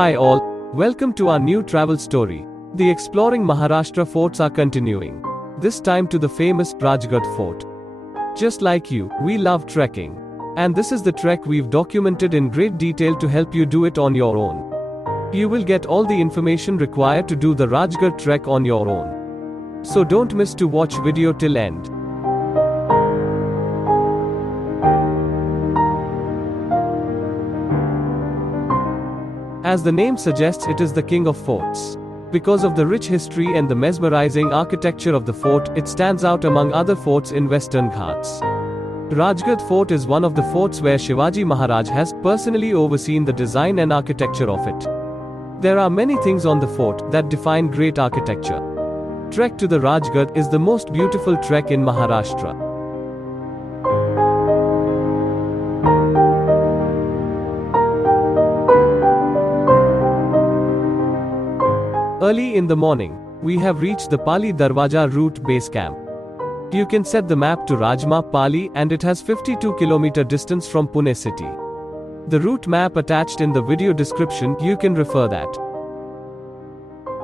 Hi all, welcome to our new travel story. The exploring Maharashtra forts are continuing. This time to the famous Rajgad fort. Just like you, we love trekking. And this is the trek we've documented in great detail to help you do it on your own. You will get all the information required to do the Rajgad trek on your own. So don't miss to watch video till end. As the name suggests, it is the king of forts. Because of the rich history and the mesmerizing architecture of the fort, it stands out among other forts in Western Ghats. Rajgad Fort is one of the forts where Shivaji Maharaj has personally overseen the design and architecture of it. There are many things on the fort that define great architecture. Trek to the Rajgad is the most beautiful trek in Maharashtra. Early in the morning, we have reached the Pali Darwaza route base camp. You can set the map to Rajma Pali and it has 52 km distance from Pune city. The route map attached in the video description, you can refer that.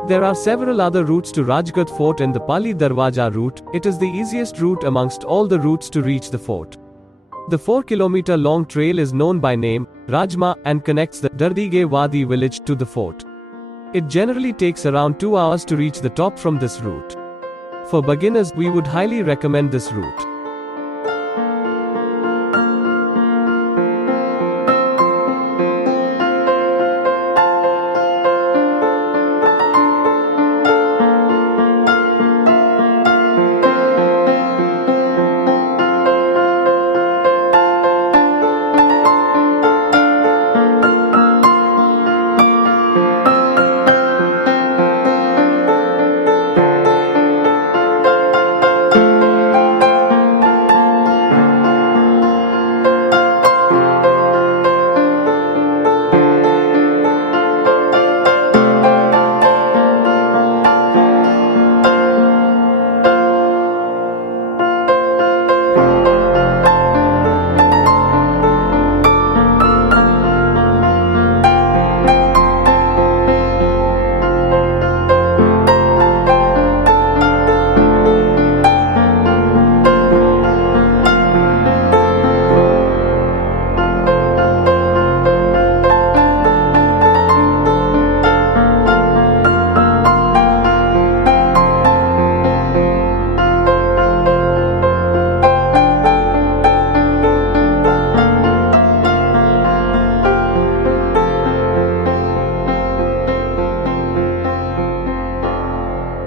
There are several other routes to Rajgad fort and the Pali Darwaza route. It is the easiest route amongst all the routes to reach the fort. The 4-kilometer long trail is known by name, Rajma, and connects the Dardige Wadi village to the fort. It generally takes around 2 hours to reach the top from this route. For beginners, we would highly recommend this route.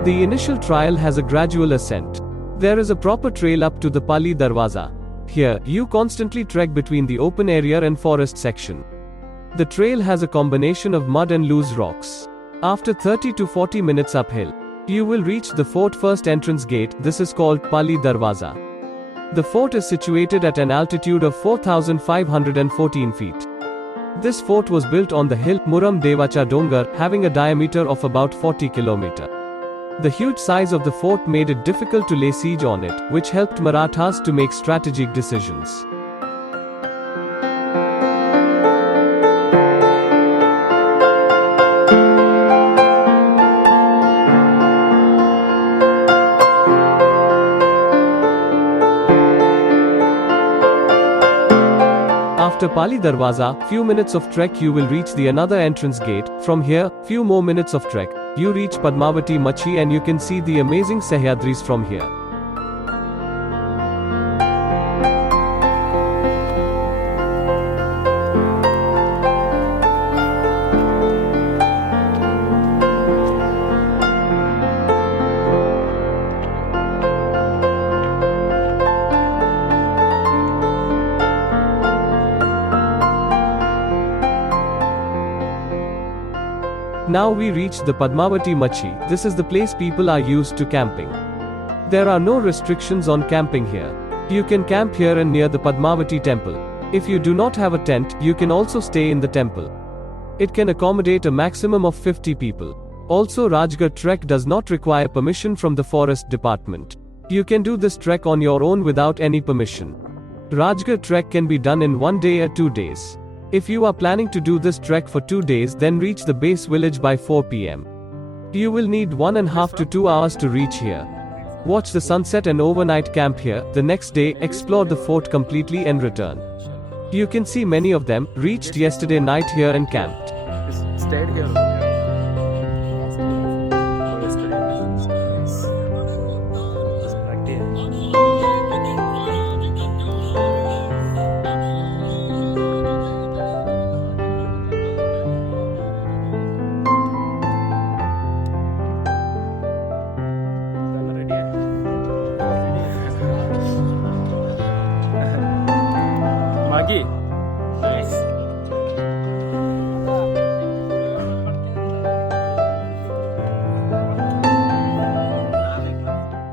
The initial trial has a gradual ascent. There is a proper trail up to the Pali Darwaza. Here, you constantly trek between the open area and forest section. The trail has a combination of mud and loose rocks. After 30 to 40 minutes uphill, you will reach the fort first entrance gate. This is called Pali Darwaza. The fort is situated at an altitude of 4,514 feet. This fort was built on the hill Muram Devacha Dongar, having a diameter of about 40 km. The huge size of the fort made it difficult to lay siege on it, which helped Marathas to make strategic decisions. After Pali Darwaza, few minutes of trek you will reach the another entrance gate. From here, few more minutes of trek, you reach Padmavathi Machi and you can see the amazing Sahyadris from here. Now we reach the Padmavathi Machi. This is the place people are used to camping. There are no restrictions on camping here. You can camp here and near the Padmavathi temple. If you do not have a tent, you can also stay in the temple. It can accommodate a maximum of 50 people. Also, Rajgad trek does not require permission from the forest department. You can do this trek on your own without any permission. Rajgad trek can be done in 1 day or 2 days. If you are planning to do this trek for 2 days, then reach the base village by 4 pm. You will need 1.5 to 2 hours to reach here. Watch the sunset and overnight camp here. The next day, explore the fort completely and return. You can see many of them reached yesterday night here and camped. Stayed here. Maggie. Nice.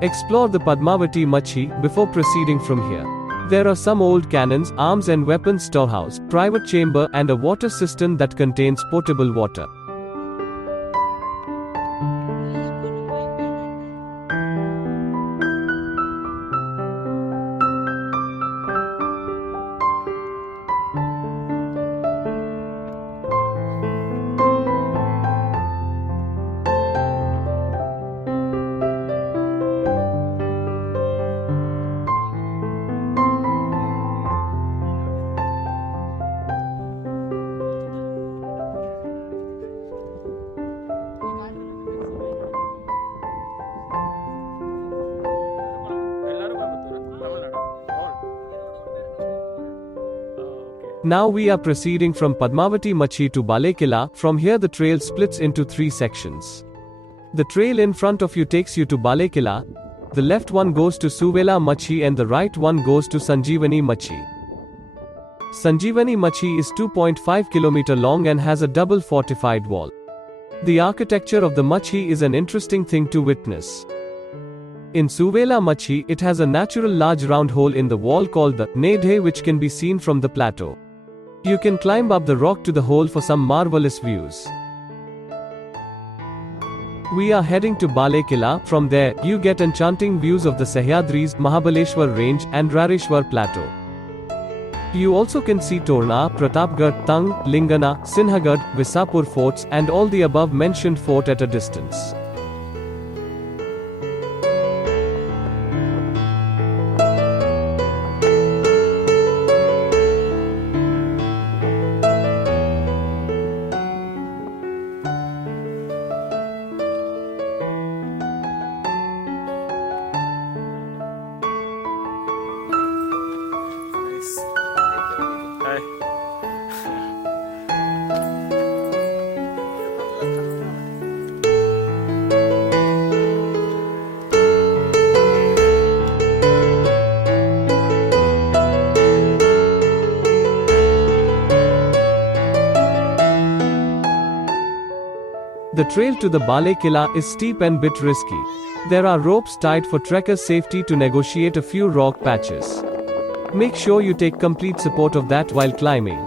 Explore the Padmavathi Machi before proceeding from here. There are some old cannons, arms and weapons storehouse, private chamber and a water cistern that contains potable water. Now we are proceeding from Padmavathi Machi to Bale Killa. From here the trail splits into 3 sections. The trail in front of you takes you to Bale Killa, the left one goes to Suvela Machi and the right one goes to Sanjivani Machi. Sanjivani Machi is 2.5 km long and has a double fortified wall. The architecture of the Machi is an interesting thing to witness. In Suvela Machi, it has a natural large round hole in the wall called the Nedhe, which can be seen from the plateau. You can climb up the rock to the hole for some marvelous views. We are heading to Bale Killa. From there, you get enchanting views of the Sahyadris, Mahabaleshwar range and Rareshwar plateau. You also can see Torna, Pratapgarh, Tung, Lingana, Sinhagad, Visapur forts and all the above mentioned fort at a distance. The trail to the Bale Killa is steep and bit risky. There are ropes tied for trekkers' safety to negotiate a few rock patches. Make sure you take complete support of that while climbing.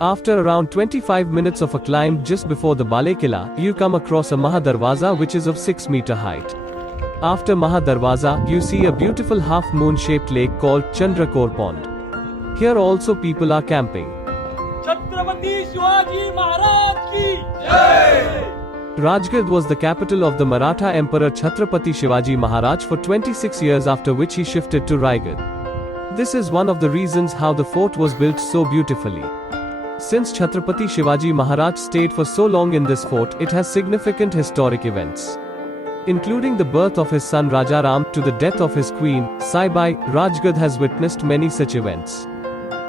After around 25 minutes of a climb just before the Bale Killa, you come across a Maha Darwaza which is of 6-meter height. After Maha Darwaza, you see a beautiful half-moon-shaped lake called Chandrakor Pond. Here also people are camping. Chhatrapati Shivaji Maharaj ki Jai! Rajgad was the capital of the Maratha Emperor Chhatrapati Shivaji Maharaj for 26 years, after which he shifted to Raigad. This is one of the reasons how the fort was built so beautifully. Since Chhatrapati Shivaji Maharaj stayed for so long in this fort, it has significant historic events, including the birth of his son Rajaram to the death of his queen, Saibai. Rajgad has witnessed many such events.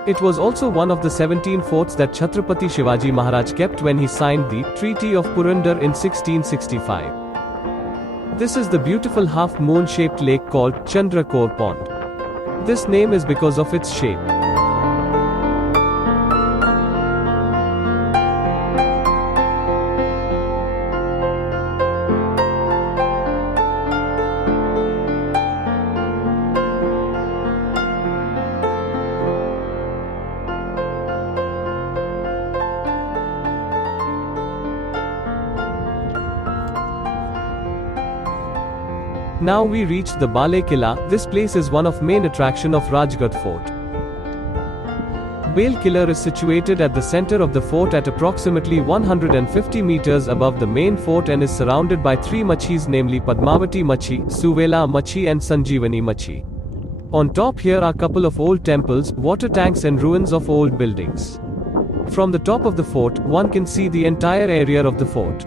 It was also one of the 17 forts that Chhatrapati Shivaji Maharaj kept when he signed the Treaty of Purandar in 1665. This is the beautiful half-moon-shaped lake called Chandrakor Pond. This name is because of its shape. Now we reach the Bale Killa. This place is one of main attraction of Rajgad fort. Bale Killa is situated at the center of the fort at approximately 150 meters above the main fort and is surrounded by 3 machis, namely Padmavathi Machi, Suvela Machi and Sanjivani Machi. On top here are couple of old temples, water tanks and ruins of old buildings. From the top of the fort, one can see the entire area of the fort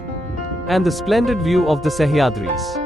and the splendid view of the Sahyadris.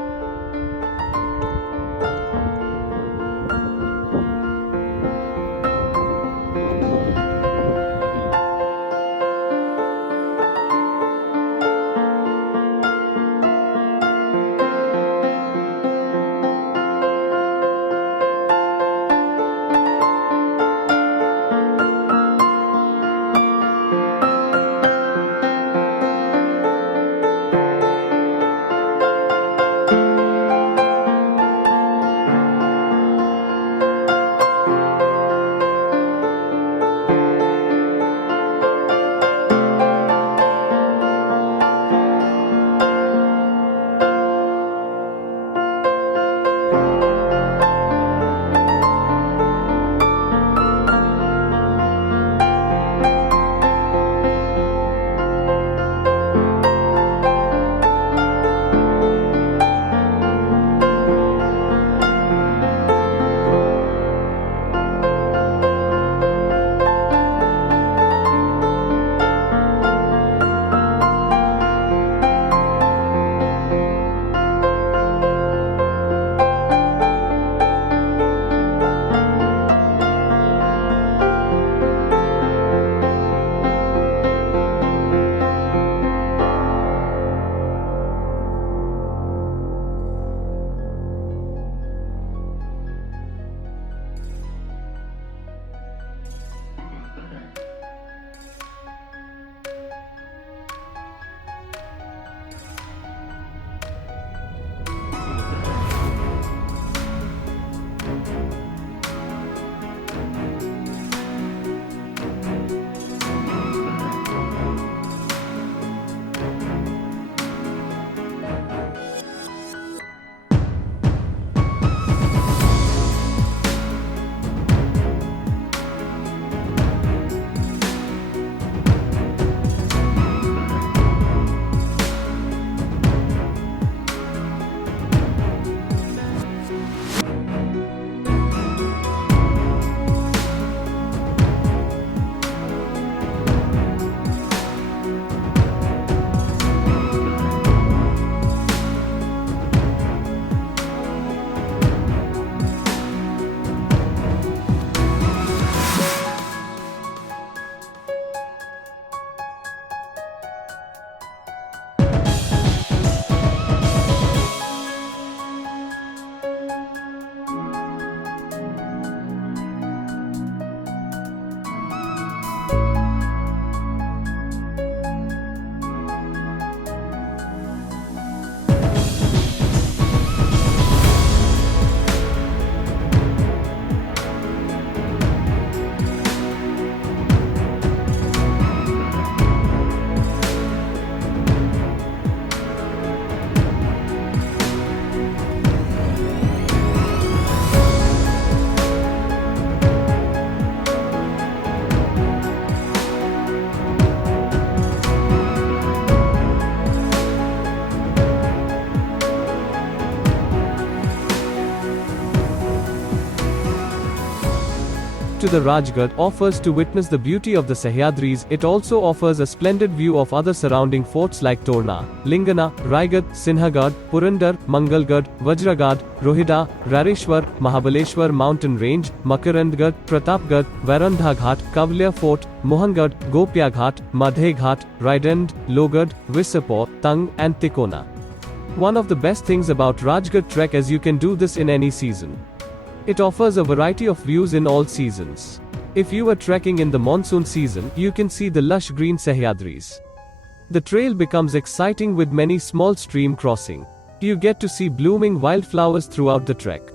to the Rajgad offers to witness the beauty of the Sahyadris. It also offers a splendid view of other surrounding forts like Torna, Lingana, Raigad, Sinhagad, Purandar, Mangalgad, Vajragad, Rohida, Rareshwar, Mahabaleshwar mountain range, Makarandgad, Pratapgad, Varandha Ghat, Kavliya Fort, Mohangad, Gopya Ghat, Madhe Ghat, Raidand, Logad, Visapur, Tung, and Tikona. One of the best things about Rajgad trek is you can do this in any season. It offers a variety of views in all seasons. If you are trekking in the monsoon season, you can see the lush green Sahyadris. The trail becomes exciting with many small stream crossing. You get to see blooming wildflowers throughout the trek.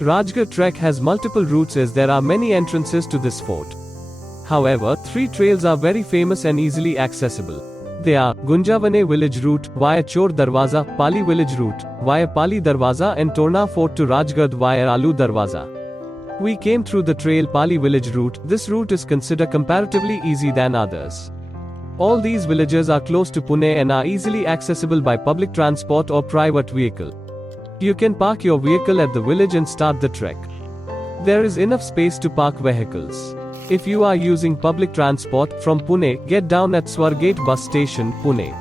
Rajgad trek has multiple routes as there are many entrances to this fort. However, 3 trails are very famous and easily accessible. They are Gunjavane village route via Chor Darwaza, Pali village route via Pali Darwaza, and Torna fort to Rajgad via Alu Darwaza. We came through the trail Pali village route. This route is considered comparatively easy than others. All these villages are close to Pune and are easily accessible by public transport or private vehicle. You can park your vehicle at the village and start the trek. There is enough space to park vehicles. If you are using public transport from Pune, get down at Swargate bus station, Pune.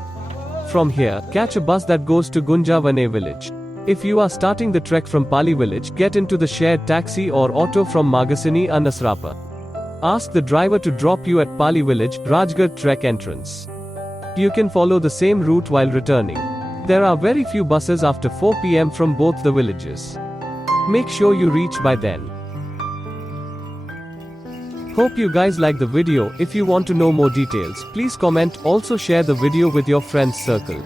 From here, catch a bus that goes to Gunjavane village. If you are starting the trek from Pali village, get into the shared taxi or auto from Magasini or Nasrapa. Ask the driver to drop you at Pali village, Rajgad trek entrance. You can follow the same route while returning. There are very few buses after 4 p.m. from both the villages. Make sure you reach by then. Hope you guys like the video. If you want to know more details, please comment. Also share the video with your friends circle.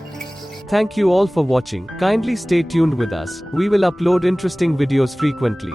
Thank you all for watching. Kindly stay tuned with us. We will upload interesting videos frequently.